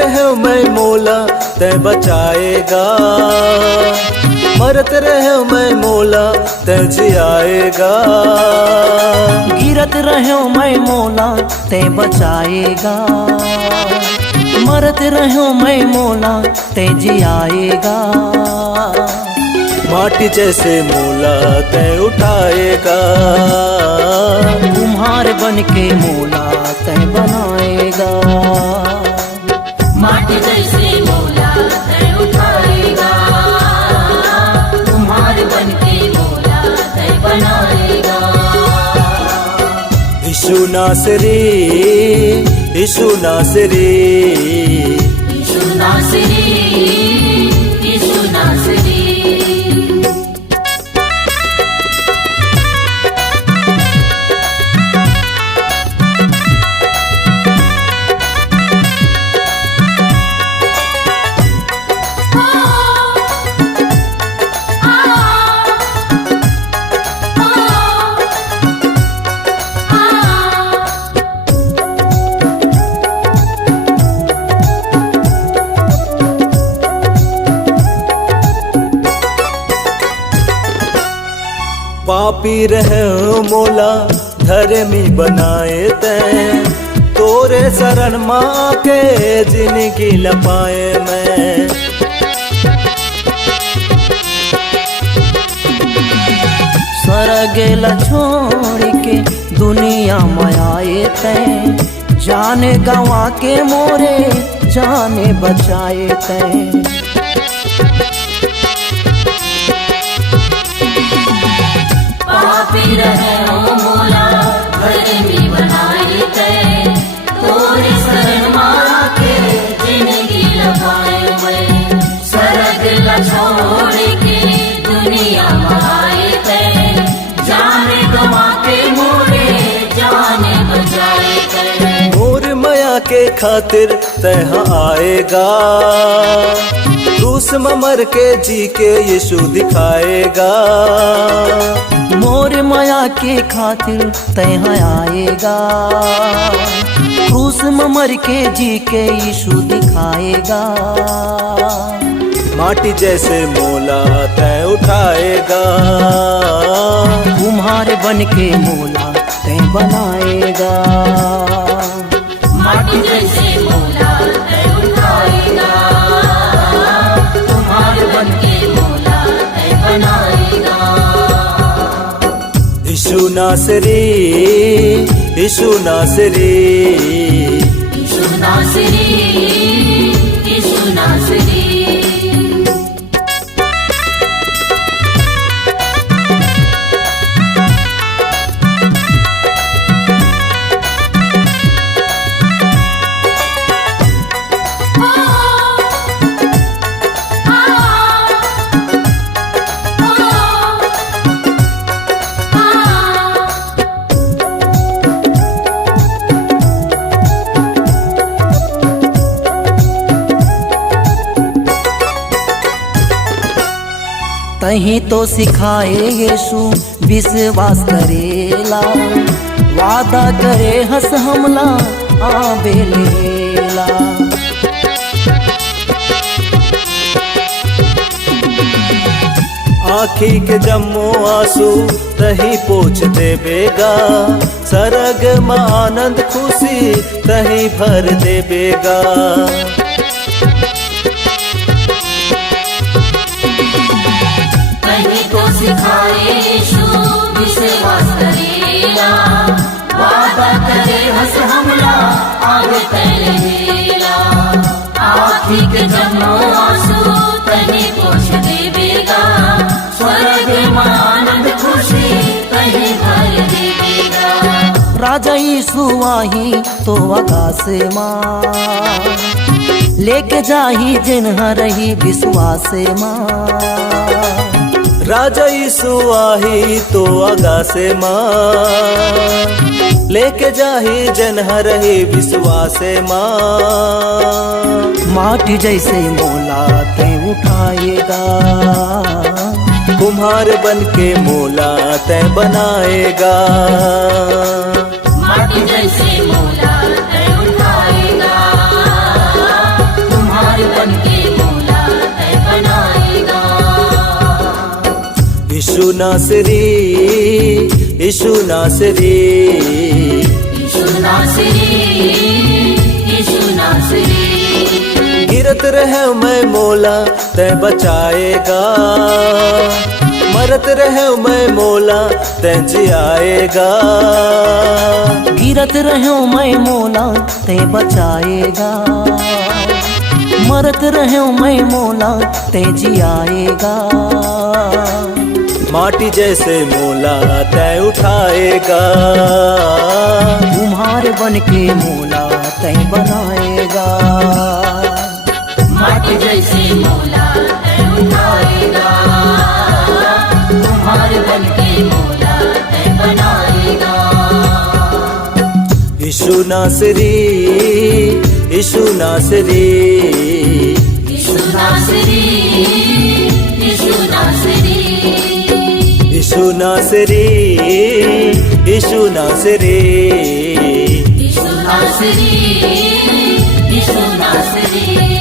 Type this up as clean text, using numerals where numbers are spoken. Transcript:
रहे मैं मौला तै बचाएगा, मरत रहे मैं मौला तै जियाएगा। गिरत रहे मैं मौला ते बचाएगा, मरत रहे मैं मौला ते जियाएगा। माटी जैसे मौला तै उठाएगा, कुम्हार बन के मौला ते बनाएगा। माटी जैसे मौला तै उठाएगा, कुम्हार बन के मौला तै बनाएगा। यीशु नासरी, यीशु नासरी, यीशु नासरी, यीशु नासरी। पापी रहे मौला धर्मी बनाए तैं, तोरे शरण माँ के जिंदगी लपाए मैं। सरगेल छोड़ के दुनिया में आए तैं, जाने गवा के मोरे जाने बचाए तैं। पापी रहे मौला धर्मी बनाए तै, तोरे शरण माँ के जिंदगी लपाए मैं। सरग छोड़ के दुनिया में आए तै, जाने गवा के मोरे जाने बचाए तै। मोर माया के खातिर तैहा आएगा, क्रूस में मर के जी के यीशु दिखाएगा। मोर माया के खातिर तैहा आएगा, क्रूस में मर के जी के यीशु दिखाएगा। माटी जैसे मौला तै उठाएगा, कुम्हार बन के मौला तै बनाएगा। माटी जैसे मौला तै उठाएगा, कुम्हार बन के मौला तै बनाएगा। यीशु नासरी, यीशु नासरी, यीशु नासरी, यीशु नासरी। तही तो सिखाए यीशु विश्वास करेला, वादा करे हंस हमला आबेलेला। आँखी के जम्मो आंसू तही पोछ देवेगा, सरग में आनंद खुशी तही भर देवेगा। सिखाए यीशु विश्वास करेला, वादा करे हंस हमला आगे तैलेला। आँखी के जम्मो आंसू तनी पोछ देवेगा, स्वर्ग में आनंद खुशी तनी भर देवेगा। राजा यीशु आही तो आकाश माँ, लेके जाही जिन्हा रही विश्वास माँ। राजा यीशु आही तो आगासे माँ, लेके जाही जन्हा रही विश्वासे माँ। माटी जैसे मौला ते उठाएगा, कुम्हार बन के मौला ते बनाएगा। माटी जैसे मौला ते उठाएगा, यीशु नासरी, यीशु नासरी, यीशु नासरी, यीशु नासरी। गिरत रहे मैं मौला तै बचाएगा, मरत रहे मैं मौला तै जियाएगा। गिरत रहो मैं मौला ते बचाएगा, मरत रहो मैं मौला ते जियाएगा। माटी जैसे मौला तै उठाएगा, कुम्हार बन के मौला ते बनाएगा। माटी जैसे मौला तै उठाएगा, कुम्हार बन के मौला तै बनाएगा। यीशु नासरी, यीशु नासरी, यीशु नासरी, यीशु नासरी। यीशु नासरी, यीशु नासरी, यीशु नासरी, यीशु नासरी।